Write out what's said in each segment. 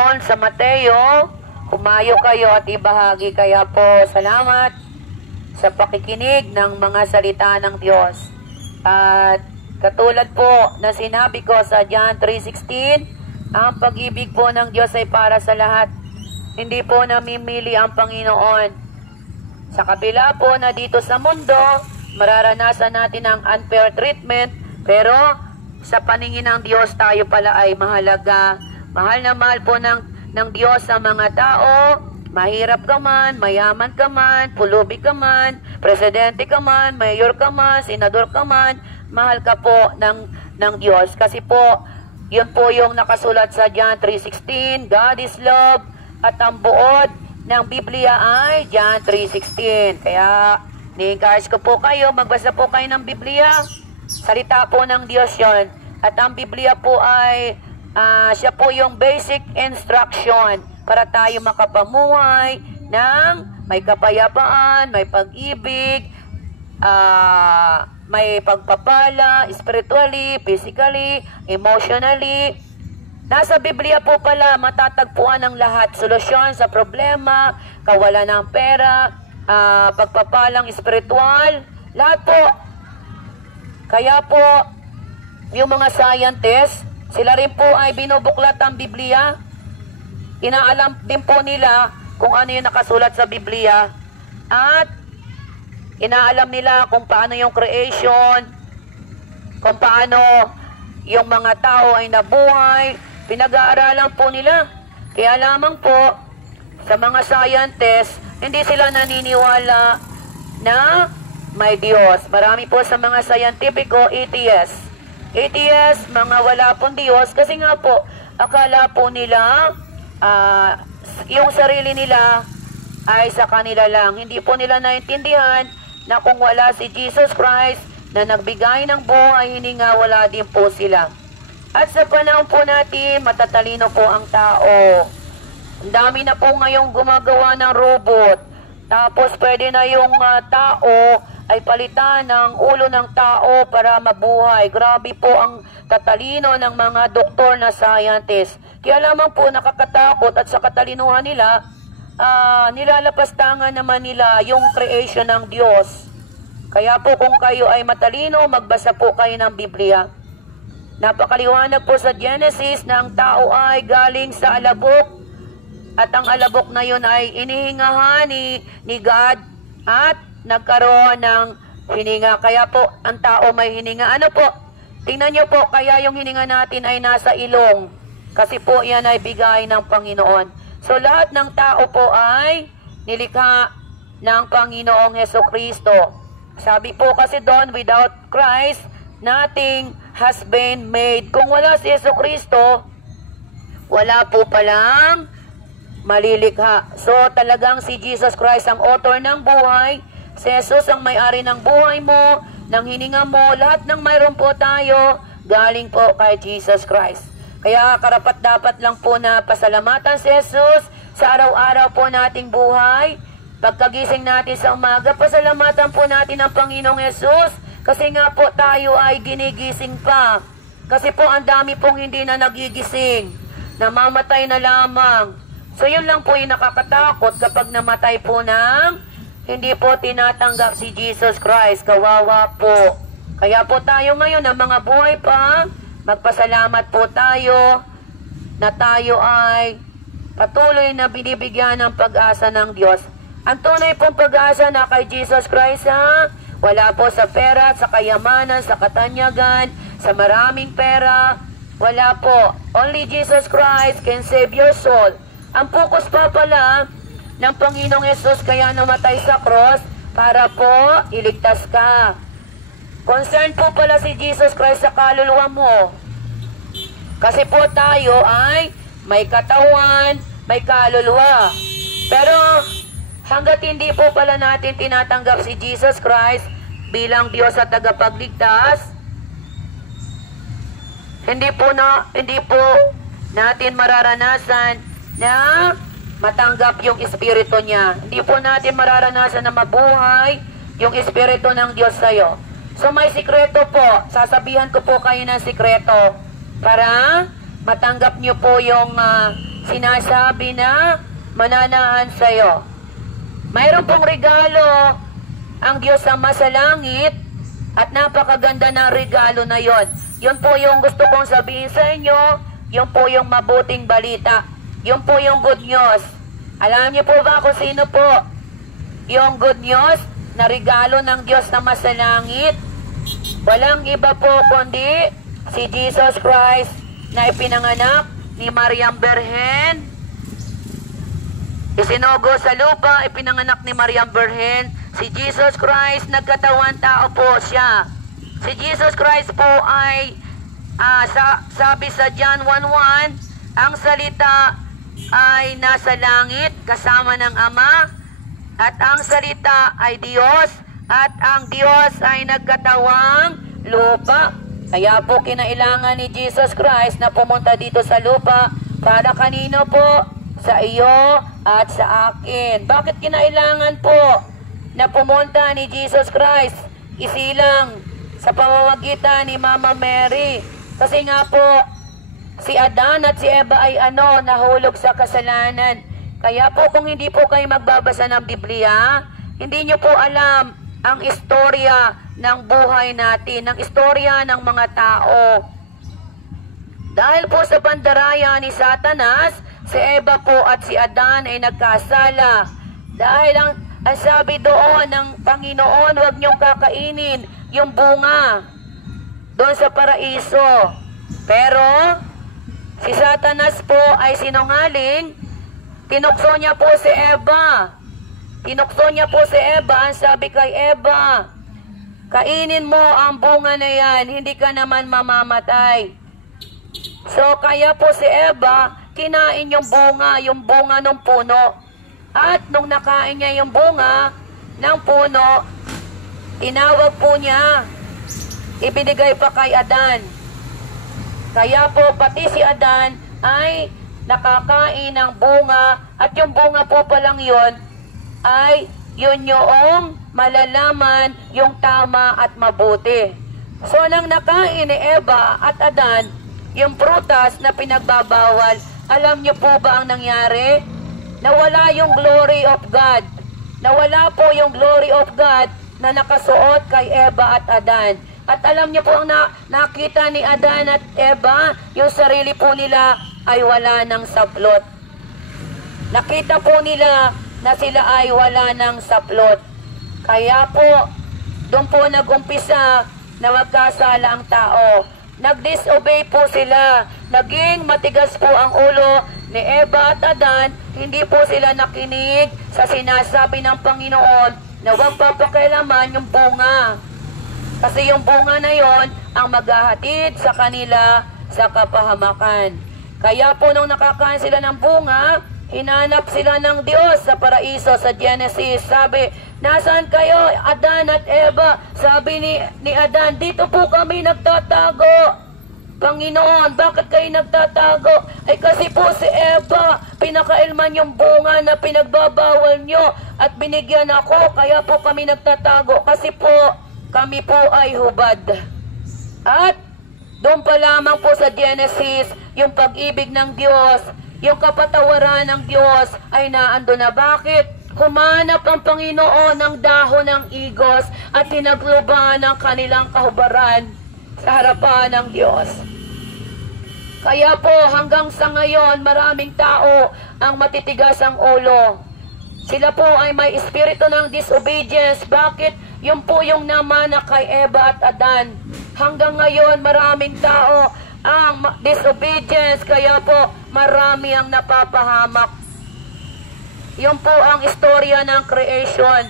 Sa Mateo, humayo kayo at ibahagi. Kaya po, salamat sa pakikinig ng mga salita ng Diyos. At katulad po na sinabi ko sa John 3:16, ang pag-ibig po ng Diyos ay para sa lahat. Hindi po namimili ang Panginoon. Sa kabila po na dito sa mundo, mararanasan natin ang unfair treatment, pero sa paningin ng Diyos tayo pala ay mahalaga. Mahal na mahal po ng Diyos sa mga tao. Mahirap ka man, mayaman ka man, pulubi ka man, presidente ka man, mayor ka man, senador ka man, mahal ka po ng Diyos. Kasi po, yun po yung nakasulat sa John 3:16, God is love, at ang buod ng Biblia ay John 3:16. Kaya, ni-encourage ko po kayo, magbasa po kayo ng Biblia. Salita po ng Diyos yon. At ang Biblia po ay siya po yung basic instruction para tayo makapamuhay ng may kapayapaan, may pag-ibig, may pagpapala, spiritually, physically, emotionally. Nasa Biblia po pala matatagpuan ang lahat. Solusyon sa problema, kawalan ng pera, pagpapalang spiritual, lahat po. Kaya po, yung mga scientists, sila rin po ay binubuklat ang Biblia. Inaalam din po nila kung ano yung nakasulat sa Biblia. At inaalam nila kung paano yung creation, kung paano yung mga tao ay nabuhay. Pinag-aaralan po nila. Kaya lamang po, sa mga scientists, hindi sila naniniwala na may Diyos. Marami po sa mga scientifico, atheists. Atheists, mga wala pong Diyos, kasi nga po, akala po nila, yung sarili nila ay sa kanila lang. Hindi po nila naintindihan na kung wala si Jesus Christ na nagbigay ng buhay, hininga, wala din po sila. At sa panahon po natin, matatalino po ang tao. Ang dami na po ngayong gumagawa ng robot. Tapos pwede na yung tao ay palitan ng ulo ng tao para mabuhay. Grabe po ang tatalino ng mga doktor na scientist. Kaya lamang po nakakatakot at sa katalinuhan nila, nilalapastangan naman nila yung creation ng Diyos. Kaya po kung kayo ay matalino, magbasa po kayo ng Biblia. Napakaliwanag po sa Genesis na ang tao ay galing sa alabok. At ang alabok na yun ay inihingahan ni God at nagkaroon ng hininga. Kaya po, ang tao may hininga. Ano po? Tingnan nyo po, kaya yung hininga natin ay nasa ilong. Kasi po, yan ay bigay ng Panginoon. So, lahat ng tao po ay nilikha ng Panginoong Hesukristo. Sabi po kasi doon, without Christ, nothing has been made. Kung wala si Hesukristo, wala po palang malilikha. So, talagang si Jesus Christ ang author ng buhay. Si Jesus ang may-ari ng buhay mo, ng hininga mo, lahat ng mayroon po tayo, galing po kay Jesus Christ. Kaya karapat dapat lang po na pasalamatan si Jesus sa araw-araw po nating buhay. Pagkagising natin sa umaga, pasalamatan po natin ang Panginoong Jesus, kasi nga po tayo ay ginigising pa. Kasi po ang dami pong hindi na nagigising, namamatay na lamang. So yun lang po yung nakakatakot kapag namatay po ng hindi po tinatanggap si Jesus Christ. Kawawa po. Kaya po tayo ngayon na mga buhay pa, magpasalamat po tayo na tayo ay patuloy na binibigyan ng pag-asa ng Diyos. Ang tunay pong pag-asa na kay Jesus Christ, wala po sa pera, sa kayamanan, sa katanyagan, sa maraming pera. Wala po. Only Jesus Christ can save your soul. Ang focus pa pala ng Panginoong Yesus kaya namatay sa cross para po iligtas ka. Concern po pala si Jesus Christ sa kaluluwa mo. Kasi po tayo ay may katawan, may kaluluwa. Pero hanggat hindi po pala natin tinatanggap si Jesus Christ bilang Diyos at tagapagligtas, hindi po natin mararanasan na matanggap yung Espiritu niya. Hindi po natin mararanasan na mabuhay yung Espiritu ng Diyos sa'yo. So may sikreto po. Sasabihan ko po kayo ng sikreto para matanggap nyo po yung sinasabi na mananahan sa'yo. Mayroon pong regalo ang Diyos Ama sa langit at napakaganda ng regalo na yon. Yun po yung gusto kong sabihin sa inyo, yun po yung mabuting balita. Yun po yung good news. Alam niyo po ba kung sino po yung good news na regalo ng Diyos Ama sa langit? Walang iba po kundi si Jesus Christ na ipinanganak ni Mariam Berhen. Isinugo sa lupa, ipinanganak ni Mariam Berhen. Si Jesus Christ, nagkatawan tao po siya. Si Jesus Christ po ay, sabi sa John 1:1, ang salita ay nasa langit kasama ng Ama, at ang salita ay Diyos, at ang Diyos ay nagkatawang lupa. Kaya po kinailangan ni Jesus Christ na pumunta dito sa lupa para kanino po? Sa iyo at sa akin. Bakit kinailangan po na pumunta ni Jesus Christ? Isilang sa pamamagitan ni Mama Mary. Kasi nga po, si Adan at si Eva ay nahulog sa kasalanan. Kaya po kung hindi po kayo magbabasa ng Biblia, hindi nyo po alam ang istorya ng buhay natin, ang istorya ng mga tao. Dahil po sa pandaraya ni Satanas, si Eva po at si Adan ay nagkasala. Dahil ang sabi doon ng Panginoon, huwag niyong kakainin yung bunga doon sa paraiso. Pero si Satanas po ay sinungaling, tinukso niya po si Eva. Tinukso niya po si Eva, ang sabi kay Eva, kainin mo ang bunga na yan, hindi ka naman mamamatay. So kaya po si Eva, kinain yung bunga ng puno. At nung nakain niya yung bunga ng puno, tinawag po niya, ibinigay pa kay Adan. Kaya po pati si Adan ay nakakain ng bunga, at yung bunga po palang yon ay yun yung malalaman yung tama at mabuti. So nang nakain ni Eva at Adan yung prutas na pinagbabawal, alam niyo po ba ang nangyari? Nawala yung glory of God. Nawala po yung glory of God na nakasuot kay Eva at Adan. At alam niyo po ang nakita ni Adan at Eva, yung sarili po nila ay wala ng saplot. Nakita po nila na sila ay wala ng saplot. Kaya po, doon po nag-umpisa na magkasala ang tao. Nag-disobey po sila. Naging matigas po ang ulo ni Eva at Adan. Hindi po sila nakinig sa sinasabi ng Panginoon na huwag papakialaman yung bunga. Kasi yung bunga na yon ang maghahatid sa kanila sa kapahamakan. Kaya po nung nakakain sila ng bunga, hinanap sila ng Diyos sa paraiso sa Genesis. Sabi, nasaan kayo, Adan at Eva? Sabi ni Adan, dito po kami nagtatago. Panginoon, bakit kayo nagtatago? Ay kasi po si Eva, pinakailman yung bunga na pinagbabawal nyo at binigyan ako, kaya po kami nagtatago. Kasi po, kami po ay hubad. At doon pa lamang po sa Genesis, yung pag-ibig ng Diyos, yung kapatawaran ng Diyos ay naando na. Bakit? Humanap ang Panginoon ng dahon ng igos at tinagluban ang kanilang kahubaran sa harapan ng Diyos. Kaya po hanggang sa ngayon maraming tao ang matitigas ang ulo. Sila po ay may espiritu ng disobedience. Bakit? Yung po yung namana kay Eva at Adan. Hanggang ngayon maraming tao ang disobedience, kaya po marami ang napapahamak. Yun po ang istorya ng creation.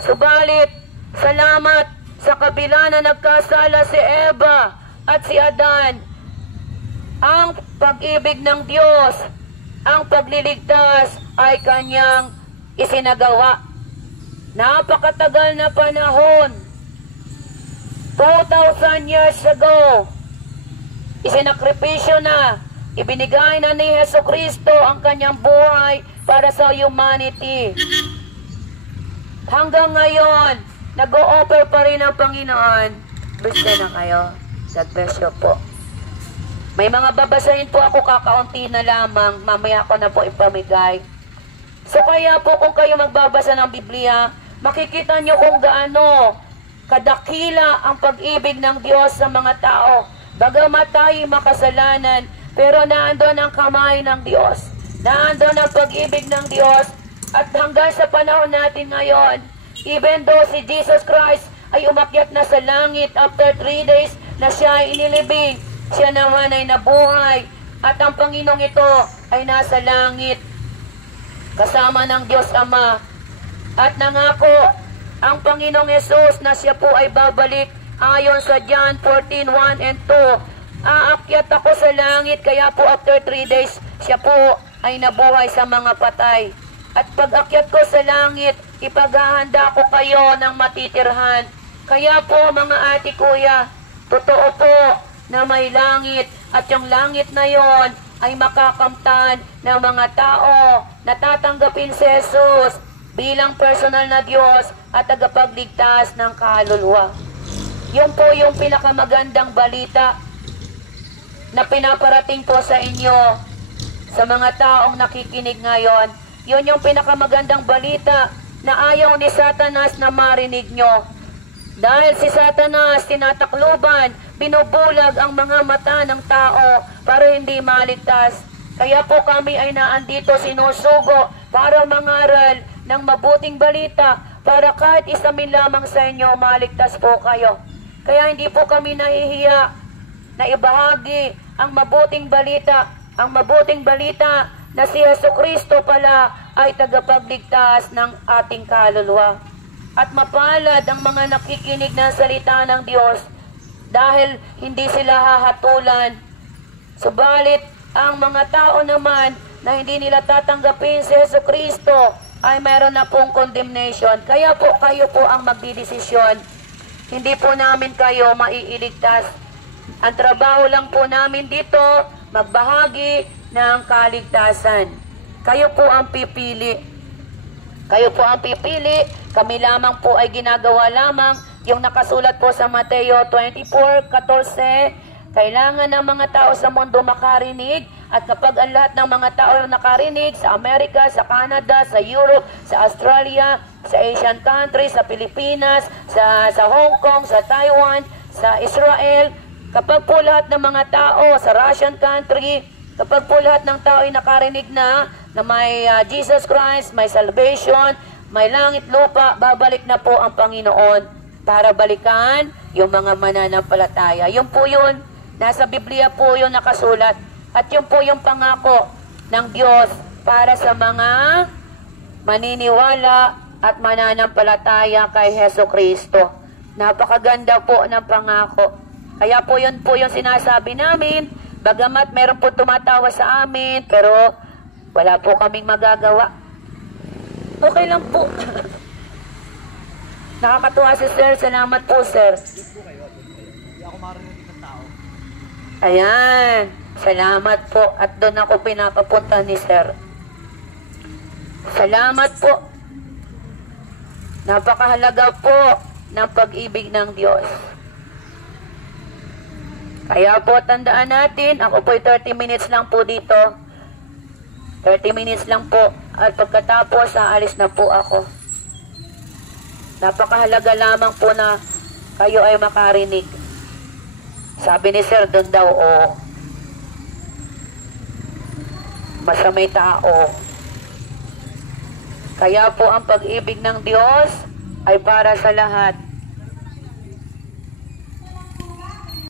Subalit, salamat sa kabila na nagkasala si Eva at si Adan, ang pag-ibig ng Diyos, ang pagliligtas ay kanyang isinagawa. Napakatagal na panahon, 2,000 years ago, isinakripisyo na, ibinigay na ni Jesucristo ang kanyang buhay para sa humanity. Hanggang ngayon, nag-o-offer pa rin ang Panginoon. Gusto na kayo. God bless you po. May mga babasahin po ako, kakaunti na lamang, mamaya ko na po ipamigay. So kaya po kung kayo magbabasa ng Biblia, makikita nyo kung gaano kadakila ang pag-ibig ng Diyos sa mga tao. Bagamat tayo makasalanan, pero naandun ang kamay ng Diyos. Naandun ang pag-ibig ng Diyos. At hanggang sa panahon natin ngayon, even though si Jesus Christ ay umakyat na sa langit after 3 days na siya ay inilibing, siya naman ay nabuhay. At ang Panginoong ito ay nasa langit kasama ng Diyos Ama. At nangako ang Panginoong Yesus na siya po ay babalik ayon sa John 14:1 and 2. Aakyat ako sa langit, kaya po after 3 days, siya po ay nabuhay sa mga patay. At pag akyat ko sa langit, ipaghahanda ko kayo ng matitirhan. Kaya po mga ate kuya, totoo po na may langit, at yung langit na yon ay makakamtan ng mga tao na tatanggapin si Jesus bilang personal na Diyos at tagapagligtas ng kaluluwa. Yun po yung pinakamagandang balita na pinaparating po sa inyo sa mga taong nakikinig ngayon. Yun yung pinakamagandang balita na ayaw ni Satanas na marinig nyo. Dahil si Satanas tinatakluban, binubulag ang mga mata ng tao para hindi maligtas. Kaya po kami ay naandito sinusugo para mangaral ng mabuting balita para kahit isa min lamang sa inyo maligtas po kayo. Kaya hindi po kami nahihiya na ibahagi ang mabuting balita. Ang mabuting balita na si Jesucristo pala ay tagapagligtas ng ating kaluluwa. At mapalad ang mga nakikinig ng salita ng Diyos dahil hindi sila hahatulan. Subalit, ang mga tao naman na hindi nila tatanggapin si Jesucristo ay mayroon na pong condemnation. Kaya po kayo po ang magdidesisyon. Hindi po namin kayo maiiligtas. Ang trabaho lang po namin dito, magbahagi ng kaligtasan. Kayo po ang pipili. Kayo po ang pipili. Kami lamang po ay ginagawa lamang yung nakasulat po sa Mateo 24:14. Kailangan ng mga tao sa mundo makarinig, at kapag ang lahat ng mga tao nakarinig sa Amerika, sa Canada, sa Europe, sa Australia, sa Asian countries, sa Pilipinas, sa Hong Kong, sa Taiwan, sa Israel, kapag po lahat ng mga tao sa Russian country, kapag po lahat ng tao ay nakarinig na may Jesus Christ, may salvation, may langit lupa, babalik na po ang Panginoon para balikan yung mga mananampalataya. Yun po yun. Nasa Biblia po yun nakasulat. At yun po yung pangako ng Diyos para sa mga maniniwala at mananampalataya kay Jesucristo. Napakaganda po ng pangako. Kaya po yun sinasabi namin. Bagamat meron po tumatawa sa amin, pero wala po kaming magagawa. Okay lang po. Nakakatuwa si Sir. Salamat po, Sir. Hindi ako marinig ng tao. Ayan. Salamat po. At doon ako pinapapunta ni Sir. Salamat po. Napakahalaga po ng pag-ibig ng Diyos. Kaya po tandaan natin, ako po'y 30 minutes lang po dito. 30 minutes lang po. At pagkatapos, aalis na po ako. Napakahalaga lamang po na kayo ay makarinig. Sabi ni Sir doon daw, masamay tao. Kaya po ang pag-ibig ng Diyos ay para sa lahat.